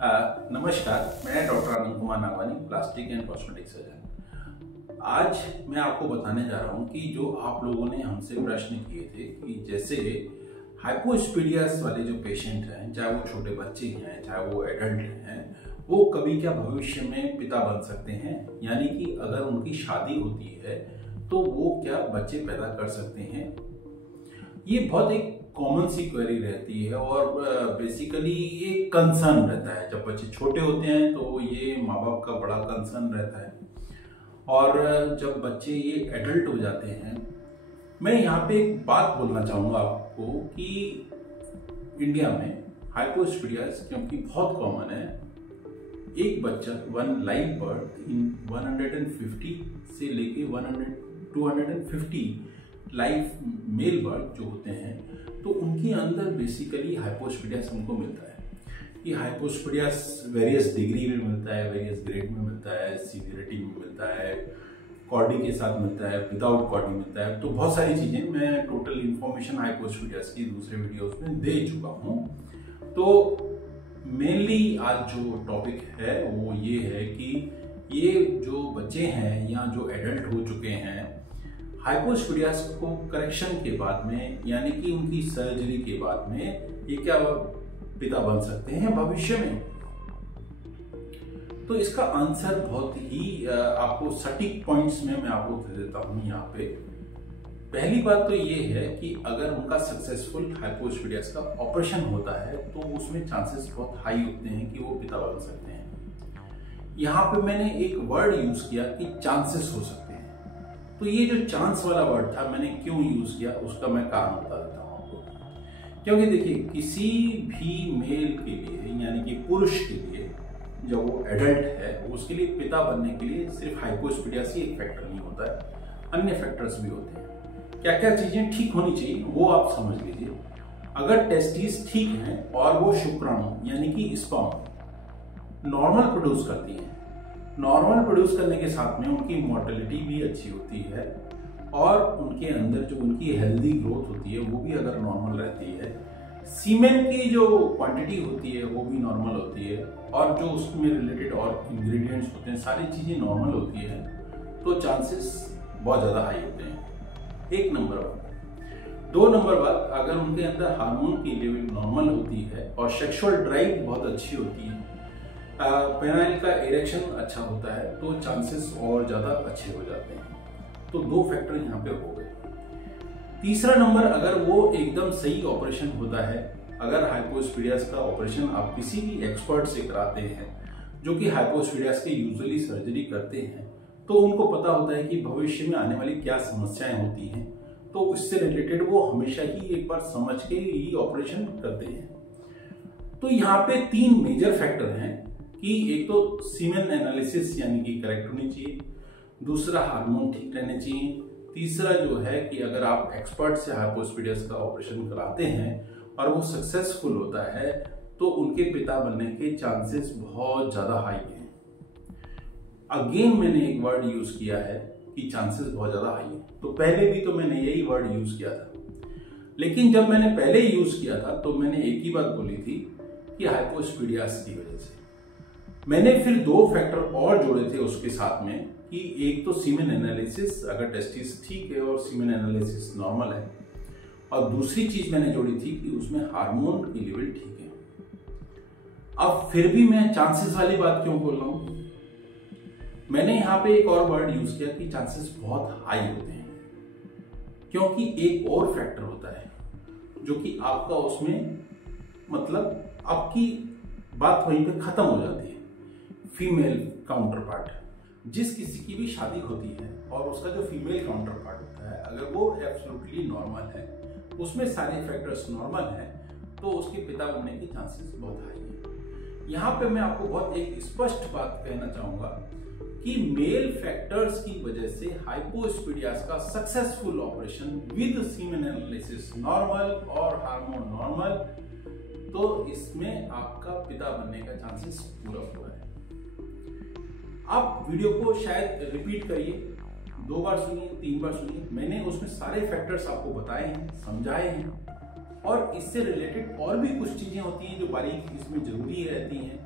नमस्कार, मैं doctor Anand Kumar Nagwani, plastic and cosmetic surgeon. आज मैं आपको बताने जा रहा हूं कि जो आप लोगों ने हमसे प्रश्न किए थे कि जैसे हाइपोस्पीडियस वाले जो पेशेंट हैं, चाहे वो छोटे बच्चे हैं चाहे वो एडल्ट हैं, वो कभी क्या भविष्य में पिता बन सकते हैं, यानी कि अगर उनकी शादी होती है तो वो क्या बच्चे पैदा कर सकते हैं। ये बहुत एक कॉमन सी क्वेरी रहती है और बेसिकली ये कंसर्न रहता है। जब बच्चे छोटे होते हैं तो ये माँ बाप का बड़ा कंसर्न रहता है, और जब बच्चे ये एडल्ट हो जाते हैं, मैं यहाँ पे एक बात बोलना चाहूँगा आपको कि इंडिया में हाइपोस्पीडियस क्योंकि बहुत कॉमन है, एक बच्चा वन लाइव बर्थ इन 150 से लेके 250 लाइफ मेल बर्थ जो होते हैं, तो उनके अंदर बेसिकली हाइपोस्पीडियस हमको मिलता है। ये हाइपोस्पीडियस वेरियस डिग्री में मिलता है, वेरियस ग्रेड में मिलता है, सीवियरिटी में मिलता है, कॉर्डी के साथ मिलता है, विदाउट कॉर्डी मिलता है। तो बहुत सारी चीजें मैं टोटल इन्फॉर्मेशन हाइपोस्पीडियस की दूसरे वीडियोस में दे चुका हूँ। तो मेनली आज जो टॉपिक है वो ये है कि ये जो बच्चे हैं या जो एडल्ट हो चुके हैं, हाइपोस्पीडियस को करेक्शन के बाद में, यानी कि उनकी सर्जरी के बाद में, ये क्या पिता बन सकते हैं भविष्य में। तो इसका आंसर बहुत ही आपको सटीक पॉइंट्स में मैं आपको दे देता हूं यहाँ पे। पहली बात तो ये है कि अगर उनका सक्सेसफुल हाइपोस्पीडियस का ऑपरेशन होता है तो उसमें चांसेस बहुत हाई होते हैं कि वो पिता बन सकते हैं। यहाँ पे मैंने एक वर्ड यूज किया कि चांसेस हो सकते हैं। तो ये जो चांस वाला वर्ड था, मैंने क्यों यूज किया उसका मैं कारण बता देता हूँ आपको। क्योंकि देखिए, किसी भी मेल के लिए यानी कि पुरुष के लिए जब वो एडल्ट है, उसके लिए पिता बनने के लिए सिर्फ हाइपोस्पीडियस ही एक फैक्टर नहीं होता है, अन्य फैक्टर्स भी होते हैं। क्या क्या चीजें ठीक होनी चाहिए वो आप समझ लीजिए। अगर टेस्टिस ठीक है और वो शुक्राणु यानी कि स्पर्म नॉर्मल प्रोड्यूस करती है, नॉर्मल प्रोड्यूस करने के साथ में उनकी मोर्टेलिटी भी अच्छी होती है, और उनके अंदर जो उनकी हेल्दी ग्रोथ होती है वो भी अगर नॉर्मल रहती है, सीमेन की जो क्वांटिटी होती है वो भी नॉर्मल होती है, और जो उसमें रिलेटेड और इंग्रेडिएंट्स होते हैं सारी चीजें नॉर्मल होती है, तो चांसेस बहुत ज्यादा हाई होते हैं। एक नंबर बात। दो नंबर बात, अगर उनके अंदर हार्मोन की लेवल नॉर्मल होती है और सेक्सुअल ड्राइव बहुत अच्छी होती है, पेनाइल का इरेक्शन अच्छा होता है, तो चांसेस और ज्यादा अच्छे हो जाते हैं। तो दो फैक्टर यहाँ पे हो गए। तीसरा नंबर, अगर वो एकदम सही ऑपरेशन होता है, अगर हाइपोस्पीडियस का ऑपरेशन आप किसी भी एक्सपर्ट से कराते हैं जो कि हाइपोस्पीडियस के यूजुअली सर्जरी करते हैं, तो उनको पता होता है कि भविष्य में आने वाली क्या समस्याएं होती हैं, तो उससे रिलेटेड वो हमेशा ही एक बार समझ के ही ऑपरेशन करते हैं। तो यहाँ पे तीन मेजर फैक्टर हैं कि एक तो सीमेन एनालिसिस यानी कि करेक्ट होनी चाहिए, दूसरा हार्मोन ठीक रहने चाहिए, तीसरा जो है कि अगर आप एक्सपर्ट से हाइपोस्पीडियस का ऑपरेशन कराते हैं और वो सक्सेसफुल होता है, तो उनके पिता बनने के चांसेस बहुत ज्यादा हाई हैं। अगेन मैंने एक वर्ड यूज किया है कि चांसेस बहुत ज्यादा हाई है। तो पहले भी तो मैंने यही वर्ड यूज किया था, लेकिन जब मैंने पहले यूज किया था तो मैंने एक ही बात बोली थी कि हाइपोस्पीडियस की वजह से। मैंने फिर दो फैक्टर और जोड़े थे उसके साथ में कि एक तो सीमेन एनालिसिस, अगर टेस्टिस ठीक है और सीमेन एनालिसिस नॉर्मल है, और दूसरी चीज मैंने जोड़ी थी कि उसमें हार्मोन की लेवल ठीक है। अब फिर भी मैं चांसेस वाली बात क्यों बोल रहा हूं? मैंने यहां पे एक और वर्ड यूज किया कि चांसेस बहुत हाई होते हैं, क्योंकि एक और फैक्टर होता है जो कि आपका उसमें मतलब आपकी बात वहीं पे खत्म हो जाती है। फीमेल काउंटर पार्ट, जिस किसी की भी शादी होती है और उसका जो फीमेल काउंटर पार्ट होता है, अगर वो एब्सोल्युटली नॉर्मल है, उसमें सारे फैक्टर्स नॉर्मल हैं, तो उसके पिता बनने की चांसेस बहुत हाई है। यहाँ पे मैं आपको बहुत एक स्पष्ट बात कहना चाहूंगा कि मेल फैक्टर्स की वजह से हाइपोस्पीडियस का successful operation with semen analysis normal और हार्मोन नॉर्मल, तो इसमें आपका पिता बनने का चांसेस पूरा है। आप वीडियो को शायद रिपीट करिए, 2 बार सुनिए, 3 बार सुनिए। मैंने उसमें सारे फैक्टर्स आपको बताए हैं, समझाए हैं, और इससे रिलेटेड और भी कुछ चीजें होती हैं जो बारीक इसमें जरूरी रहती हैं।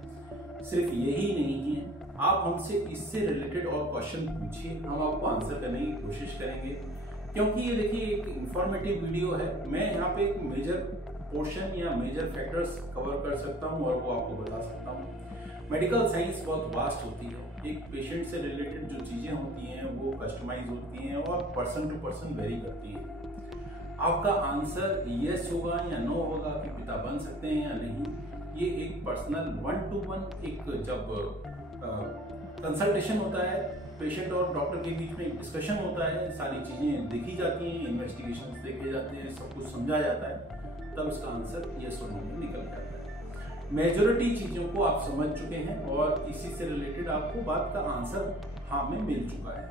सिर्फ यही नहीं है, आप हमसे इससे रिलेटेड और क्वेश्चन पूछिए, हम आपको आंसर करने की कोशिश करेंगे। क्योंकि ये देखिए एक इंफॉर्मेटिव वीडियो है, मैं यहाँ पे एक मेजर पोर्शन या मेजर फैक्टर्स कवर कर सकता हूँ और वो आपको बता सकता हूँ। मेडिकल साइंस बहुत वास्ट होती है, एक पेशेंट से रिलेटेड जो चीज़ें होती हैं वो कस्टमाइज होती हैं और पर्सन टू पर्सन वेरी करती है। आपका आंसर यस होगा या नो होगा कि पिता बन सकते हैं या नहीं, ये एक पर्सनल 1-to-1 एक जब कंसल्टेशन होता है पेशेंट और डॉक्टर के बीच में एक डिस्कशन होता है, सारी चीज़ें देखी जाती हैं, इन्वेस्टिगेशन देखे जाते हैं, सब कुछ समझा जाता है, तब इसका आंसर यस और नो में निकल जाता है। मेजॉरिटी चीज़ों को आप समझ चुके हैं और इसी से रिलेटेड आपको बात का आंसर हाँ में मिल चुका है।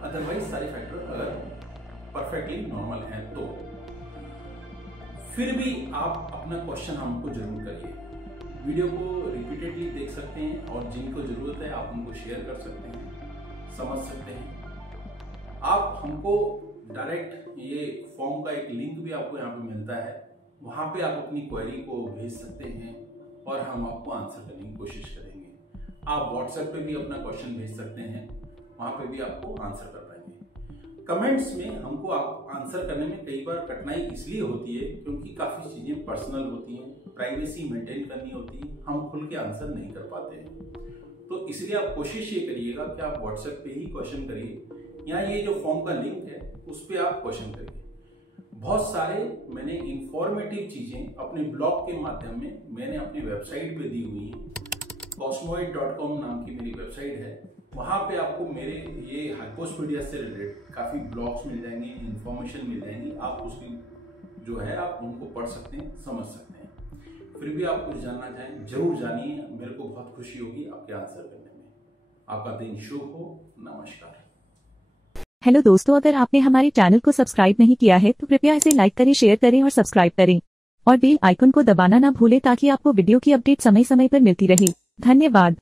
अदरवाइज सारे फैक्टर अगर परफेक्टली नॉर्मल हैं तो फिर भी आप अपना क्वेश्चन हमको जरूर करिए। वीडियो को रिपीटेडली देख सकते हैं और जिनको जरूरत है आप उनको शेयर कर सकते हैं, समझ सकते हैं। आप हमको डायरेक्ट ये फॉर्म का एक लिंक भी आपको यहाँ पे मिलता है, वहाँ पे आप अपनी क्वेरी को भेज सकते हैं और हम आपको आंसर करने की कोशिश करेंगे। आप व्हाट्सएप पे भी अपना क्वेश्चन भेज सकते हैं, वहाँ पे भी आपको आंसर कर पाएंगे। कमेंट्स में हमको आप आंसर करने में कई बार कठिनाई इसलिए होती है क्योंकि काफ़ी चीज़ें पर्सनल होती हैं, प्राइवेसी मेंटेन करनी होती है, हम खुल के आंसर नहीं कर पाते हैं। तो इसलिए आप कोशिश ये करिएगा कि आप व्हाट्सएप पे ही क्वेश्चन करिए या ये जो फॉर्म का लिंक है उस पर आप क्वेश्चन करिए। बहुत सारे मैंने इंफॉर्मेटिव चीज़ें अपने ब्लॉग के माध्यम में मैंने अपनी वेबसाइट पे दी हुई हैं। cosmoid.com नाम की मेरी वेबसाइट है, वहाँ पे आपको मेरे ये हाइपोस्पीडिया से रिलेटेड काफ़ी ब्लॉग्स मिल जाएंगे, इन्फॉर्मेशन मिल जाएंगी। आप उसकी जो है आप उनको पढ़ सकते हैं, समझ सकते हैं। फिर भी आप कुछ जानना चाहें जरूर जानिए, मेरे को बहुत खुशी होगी आपके आंसर करने में। आपका दिन शुभ हो। नमस्कार। हेलो दोस्तों, अगर आपने हमारे चैनल को सब्सक्राइब नहीं किया है तो कृपया इसे लाइक करें, शेयर करें और सब्सक्राइब करें और बेल आइकन को दबाना ना भूलें ताकि आपको वीडियो की अपडेट समय समय पर मिलती रहे। धन्यवाद।